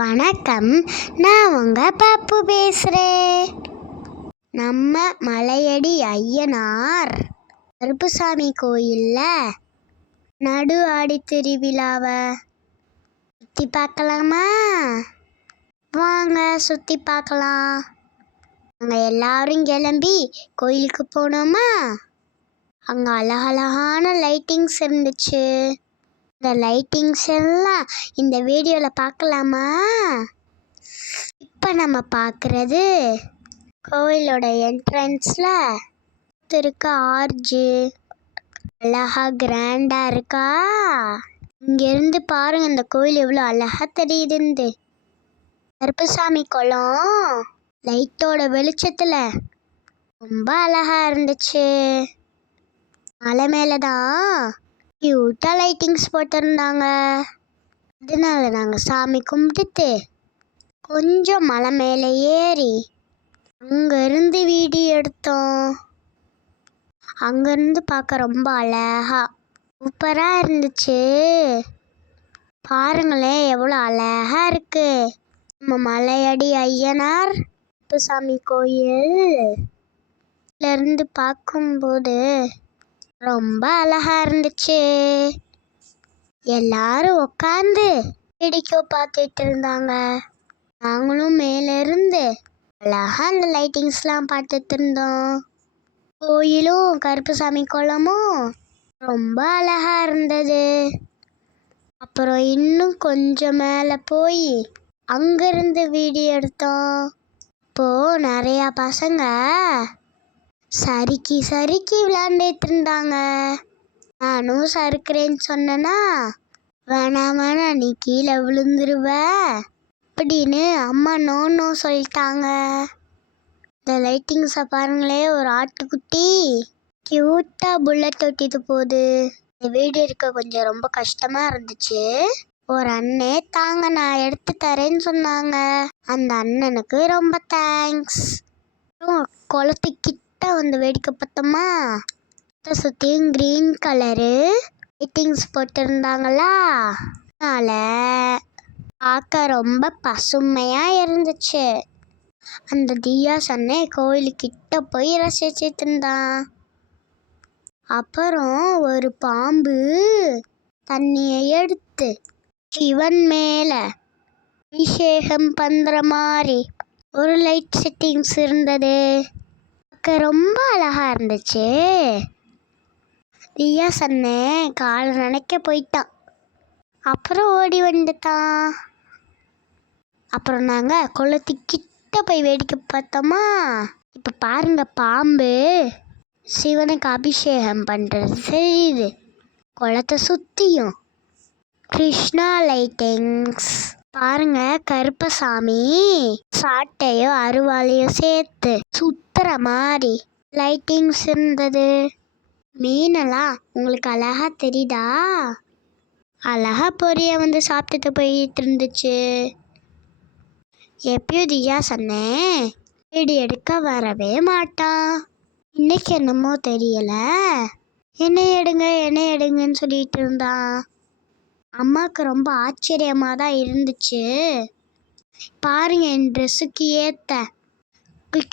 வணக்கம், நான் உங்க பப்பு பேசுகிறேன். நம்ம மலையடி ஐயனார் கருப்புசாமி கோயிலில் நடு ஆடி திருவிழாவை சுற்றி பார்க்கலாமா? வாங்க சுற்றி பார்க்கலாம். நாங்கள் எல்லாரும் கிளம்பி கோயிலுக்கு போனோமா? அங்கே அழகழகான லைட்டிங்ஸ் இருந்துச்சு. இந்த லைட்டிங்ஸ் எல்லாம் இந்த வீடியோவில் பார்க்கலாமா? இப்போ நம்ம பார்க்குறது கோயிலோட என்ட்ரன்ஸில் இருக்க ஆர்ஜு அழகா கிராண்டாக இருக்கா. இங்கேருந்து பாருங்க இந்த கோயில் எவ்வளோ அழகாக தெரியுதுந்து. கருப்புசாமி குளம் லைட்டோட வெளிச்சத்தில் ரொம்ப அழகாக இருந்துச்சு. மலை மேலே தான் க்யூட்டாக லைட்டிங்ஸ் போட்டிருந்தாங்க. அதனால நாங்கள் சாமி கும்பிட்டுட்டு கொஞ்சம் மலை மேலே ஏறி அங்கேருந்து வீடியோ எடுத்தோம். அங்கேருந்து பார்க்க ரொம்ப அழகா சூப்பராக இருந்துச்சு. பாருங்களேன் எவ்வளோ அழகாக இருக்கு. நம்ம மலையடி ஐயனார் கருப்புசாமி கோயிலிருந்து பார்க்கும்போது ரொம்ப அழகா இருந்துச்சு. எல்லாரும் உட்காந்து வேடிக்கை பார்த்துட்டு இருந்தாங்க. நாங்களும் மேலிருந்து அழகா அந்த லைட்டிங்ஸ்லாம் பார்த்துட்டு இருந்தோம். கோயிலும் கருப்புசாமி குளமும் ரொம்ப அழகா இருந்தது. அப்புறம் இன்னும் கொஞ்சம் மேலே போய் அங்கிருந்து வீடியோ எடுத்தோம். இப்போது நிறையா பசங்க சறுக்கி சறுக்கி விளையாண்டுட்டு இருந்தாங்க. நானும் சறுக்கிறேன்னு சொன்னேன்னா, வேணாம் வேணாம் நீ கீழே விழுந்துருவ அப்படின்னு அம்மா நோ சொல்லிட்டாங்க. இந்த லைட்டிங்ஸை பாருங்களே, ஒரு ஆட்டுக்குட்டி க்யூட்டாக புல்லட் ஓட்டிட்டு போகுது. இந்த வீடியோ இருக்க கொஞ்சம் ரொம்ப கஷ்டமாக இருந்துச்சு. ஒரு அண்ணே தாங்க நான் எடுத்து தரேன்னு சொன்னாங்க. அந்த அண்ணனுக்கு ரொம்ப தேங்க்ஸ். குளத்துக்கிட்ட வந்து வேடிக்கை பார்த்தோமா? சுற்றியும் க்ரீன் கலரு லைட்டிங்ஸ் போட்டிருந்தாங்களா, அதனால பார்க்க ரொம்ப பசுமையாக இருந்துச்சு. அந்த தியா சொன்னே கோயிலுக்கிட்ட போய் ரசிச்சுட்டு இருந்தான். அப்புறம் ஒரு பாம்பு தண்ணியை எடுத்து சிவன் மேலே அபிஷேகம் பண்ணுற மாதிரி ஒரு லைட் செட்டிங்ஸ் இருந்தது. ரொம்ப அழகா இருந்துச்சு. தியா சொன்னேன் கால் நினைக்க போயிட்டான். அப்புறம் ஓடி வந்துட்டான். அப்புறம் நாங்கள் குளத்துக்கிட்ட போய் வேடிக்கை பார்த்தோமா? இப்போ பாருங்க, பாம்பு சிவனுக்கு அபிஷேகம் பண்ணுறது தெரியுது. குளத்தை சுற்றியும் கிருஷ்ணா லைட்டிங்ஸ் பாருங்க. கருப்பசாமி சாட்டையும் அருவாளையும் சேர்த்து சுத்துற மாதிரி லைட்டிங்ஸ் இருந்தது. மீனெல்லாம் உங்களுக்கு அழகா தெரியுதா? அழகா பொரிய வந்து சாப்பிட்டுட்டு போயிட்டு இருந்துச்சு. எப்பயும் தியா சொன்னேன் வீடியோ எடுக்க வரவே மாட்டான். இன்னைக்கு என்னமோ தெரியல, என்ன எடுங்கன்னு சொல்லிட்டு இருந்தான். அம்மாவுக்கு ரொம்ப ஆச்சரியமாக தான் இருந்துச்சு. பாருங்க, என் ட்ரெஸ்ஸுக்கு ஏற்ற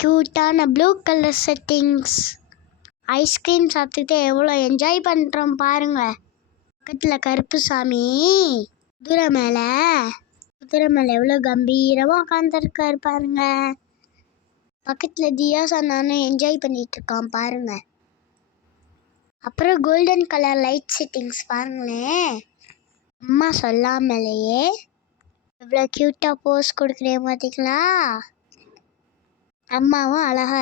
க்யூட்டான ப்ளூ கலர் செட்டிங்ஸ். ஐஸ்கிரீம் சாப்பிட்டுட்டு எவ்வளோ என்ஜாய் பண்ணுறோம் பாருங்க. பக்கத்தில் கருப்புசாமி குதிரை மேலே எவ்வளோ கம்பீரமாக உட்காந்துருக்காரு பாருங்க. பக்கத்தில் தியா சொன்னாலும் என்ஜாய் பண்ணிட்டு இருக்கான் பாருங்க. அப்புறம் கோல்டன் கலர் லைட் செட்டிங்ஸ் பாருங்களேன். அம்மா சொல்லாமலேயே எவ்வளோ க்யூட்டாக போஸ் கொடுக்குறேன் பார்த்தீங்களா? அம்மாவும் அழகா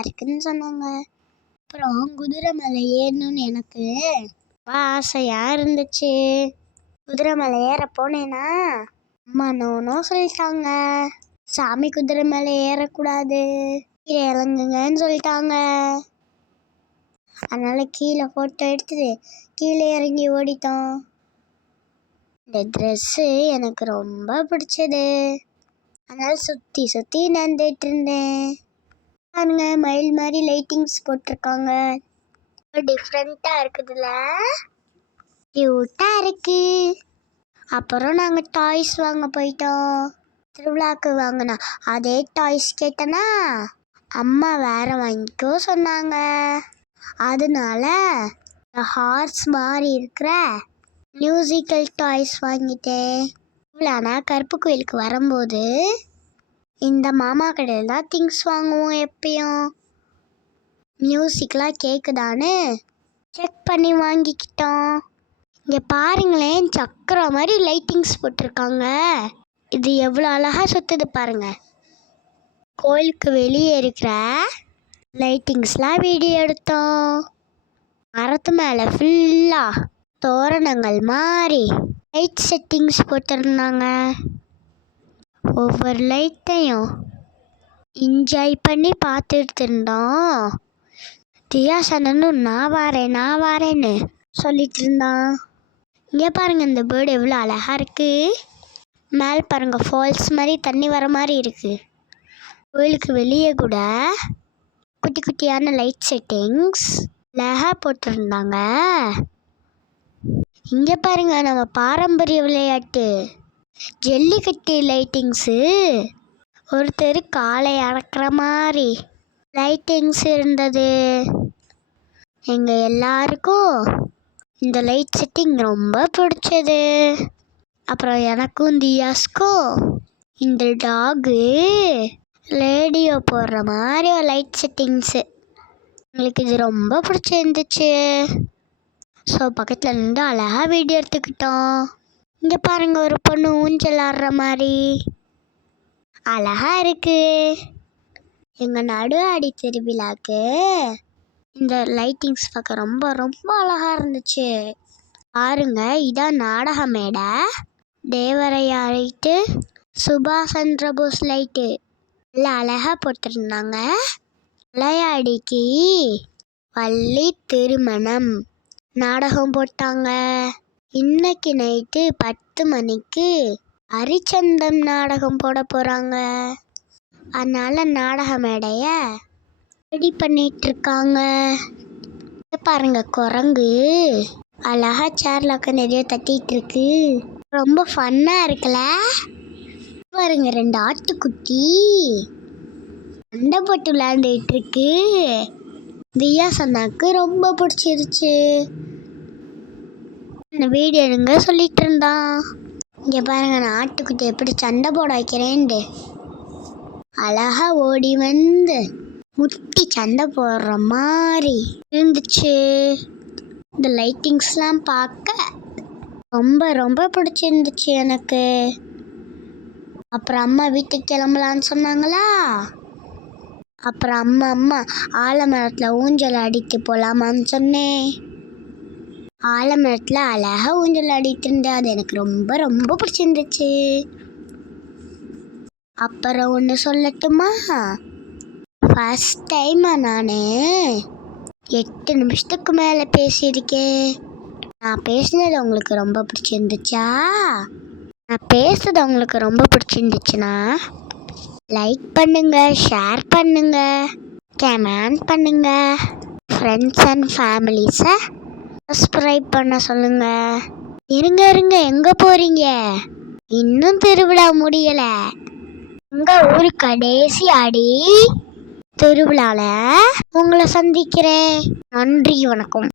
இருக்குன்னு சொன்னாங்க. அப்புறம் குதிரை மேலே ஏறணும்னு எனக்கு ஆசையாக இருந்துச்சு. குதிரை மேலே ஏற போனேன்னா அம்மா நோ சொல்லிட்டாங்க. சாமி குதிரை மேலே ஏறக்கூடாது, கீழே இறங்குங்கன்னு சொல்லிட்டாங்க. அதனால கீழே ஃபோட்டோ எடுத்துட்டு கீழே இறங்கி ஓடிட்டோம். இந்த ட்ரெஸ்ஸு எனக்கு ரொம்ப பிடிச்சது. அதனால் சுற்றி நடந்துட்டு இருந்தேன். பாருங்க, மயில் மாதிரி லைட்டிங்ஸ் போட்டிருக்காங்க. டிஃப்ரெண்ட்டாக இருக்குதுல்ல, க்யூட்டாக இருக்கு. அப்புறம் நாங்கள் டாய்ஸ் வாங்க போயிட்டோம். திருவிழாக்கு வாங்கினா அதே டாய்ஸ் கேட்டனா அம்மா வேற வாங்கிக்கோ சொன்னாங்க. அதனால ஹார்ஸ் மாதிரி இருக்கிற மியூசிக்கல் டாய்ஸ் வாங்கிட்டேன். இவ்வளோனா கருப்பு கோயிலுக்கு வரும்போது இந்த மாமா கடையில் தான் திங்ஸ் வாங்குவோம். எப்பயும் மியூசிக்லாம் கேட்குதான்னு செக் பண்ணி வாங்கிக்கிட்டோம். இங்கே பாருங்களேன், சக்கரை மாதிரி லைட்டிங்ஸ் போட்டிருக்காங்க. இது எவ்வளோ அழகாக சுற்றுது பாருங்க. கோயிலுக்கு வெளியே இருக்கிற லைட்டிங்ஸ்லாம் வீடியோ எடுத்தோம். மரத்து மேலே ஃபுல்லாக தோரணங்கள் மாதிரி லைட் செட்டிங்ஸ் போட்டிருந்தாங்க. ஒவ்வொரு லைட்டையும் என்ஜாய் பண்ணி பார்த்துட்டு இருந்தோம். தியாசனனும் நான் வாரேன்னு சொல்லிட்டு இருந்தான். இங்கே பாருங்க, இந்த பேர்டு எவ்வளோ அழகாக இருக்குது. மேலே பாருங்க, ஃபால்ஸ் மாதிரி தண்ணி வர மாதிரி இருக்குது. கோயிலுக்கு வெளியே கூட குட்டி குட்டியான லைட் செட்டிங்ஸ் அழகாக போட்டிருந்தாங்க. இங்கே பாருங்க, நம்ம பாரம்பரிய விளையாட்டு ஜல்லிக்கட்டு லைட்டிங்ஸு. ஒருத்தர் காலை அடக்கிற மாதிரி லைட்டிங்ஸ் இருந்தது. எங்கள் எல்லாருக்கும் இந்த லைட் செட்டிங் ரொம்ப பிடிச்சது. அப்புறம் எனக்கும் தியாஸ்க்கும் இந்த டாகு ரேடியோ போடுற மாதிரி ஒரு லைட் செட்டிங்ஸு எங்களுக்கு இது ரொம்ப பிடிச்சிருந்துச்சு. ஸோ பக்கத்தில் நின்று அழகாக வீடியோ எடுத்துக்கிட்டோம். இங்கே பாருங்கள், ஒரு பொண்ணு ஊஞ்சல் ஆடுற மாதிரி அழகாக இருக்குது. எங்கள் நடு ஆடி திருவிழாக்கு இந்த லைட்டிங்ஸ் பார்க்க ரொம்ப ரொம்ப அழகாக இருந்துச்சு. பாருங்க, இதான் நாடக மேடை. தேவரையா லைட்டு, சுபாஷ் சந்திர போஸ் லைட்டு எல்லாம் அழகாக போட்டிருந்தாங்க. விளையாடிக்கு வள்ளி திருமணம் நாடகம் போட்டாங்க. இன்னைக்கு நைட்டு 10 மணிக்கு ஹரிச்சந்தம் நாடகம் போட போகிறாங்க. அதனால நாடக மேடைய ரெடி பண்ணிட்டு இருக்காங்க. பாருங்க, குரங்கு அழகா சேர்ல உட்காந்து நிறைய தட்டிட்டு இருக்கு. ரொம்ப ஃபன்னா இருக்குல்ல. பாருங்க, 2 ஆட்டுக்குட்டி சண்டை போட்டு விளையாண்டுட்டு இருக்கு. தியா சொன்னாக்கு ரொம்ப பிடிச்சிருச்சு. இந்த வீடியோ எடுங்க சொல்லிட்டு இருந்தான். இங்கே பாருங்க, நான் ஆட்டுக்குட்டி எப்படி சண்டை போட வைக்கிறேன்ட்டு அழகா ஓடி வந்து முட்டி சண்டை போடுற மாதிரி இருந்துச்சு. இந்த லைட்டிங்ஸ்லாம் பார்க்க ரொம்ப ரொம்ப பிடிச்சிருந்துச்சு எனக்கு. அப்புறம் அம்மா வீட்டுக்கு கிளம்பலான்னு சொன்னாங்களா. அப்புறம் அம்மா ஆலமரத்தில் ஊஞ்சல் அடித்து போகலாமான்னு சொன்னேன். ஆலமரத்தில் அழகாக ஊஞ்சல் அடிட்டு இருந்தேன். அது எனக்கு ரொம்ப ரொம்ப பிடிச்சிருந்துச்சு. அப்புறம் ஒன்று சொல்லட்டுமா, ஃபஸ்ட் டைமாக நான் 8 நிமிஷத்துக்கு மேலே பேசியிருக்கேன். நான் பேசுனது உங்களுக்கு ரொம்ப பிடிச்சிருந்துச்சா? நான் பேசுறது உங்களுக்கு ரொம்ப பிடிச்சிருந்துச்சுன்னா லைக் பண்ணுங்க, ஷேர் பண்ணுங்க, கமெண்ட் பண்ணுங்க, ஃப்ரெண்ட்ஸ் அண்ட் ஃபேமிலிஸை சப்ஸ்கிரைப் பண்ண சொல்லுங்க. இருங்க, எங்கே போகிறீங்க? இன்னும் திருவிழா முடியலை. எங்கள் ஊர் கடைசி ஆடி திருவிழாவில் உங்களை சந்திக்கிறேன். நன்றி, வணக்கம்.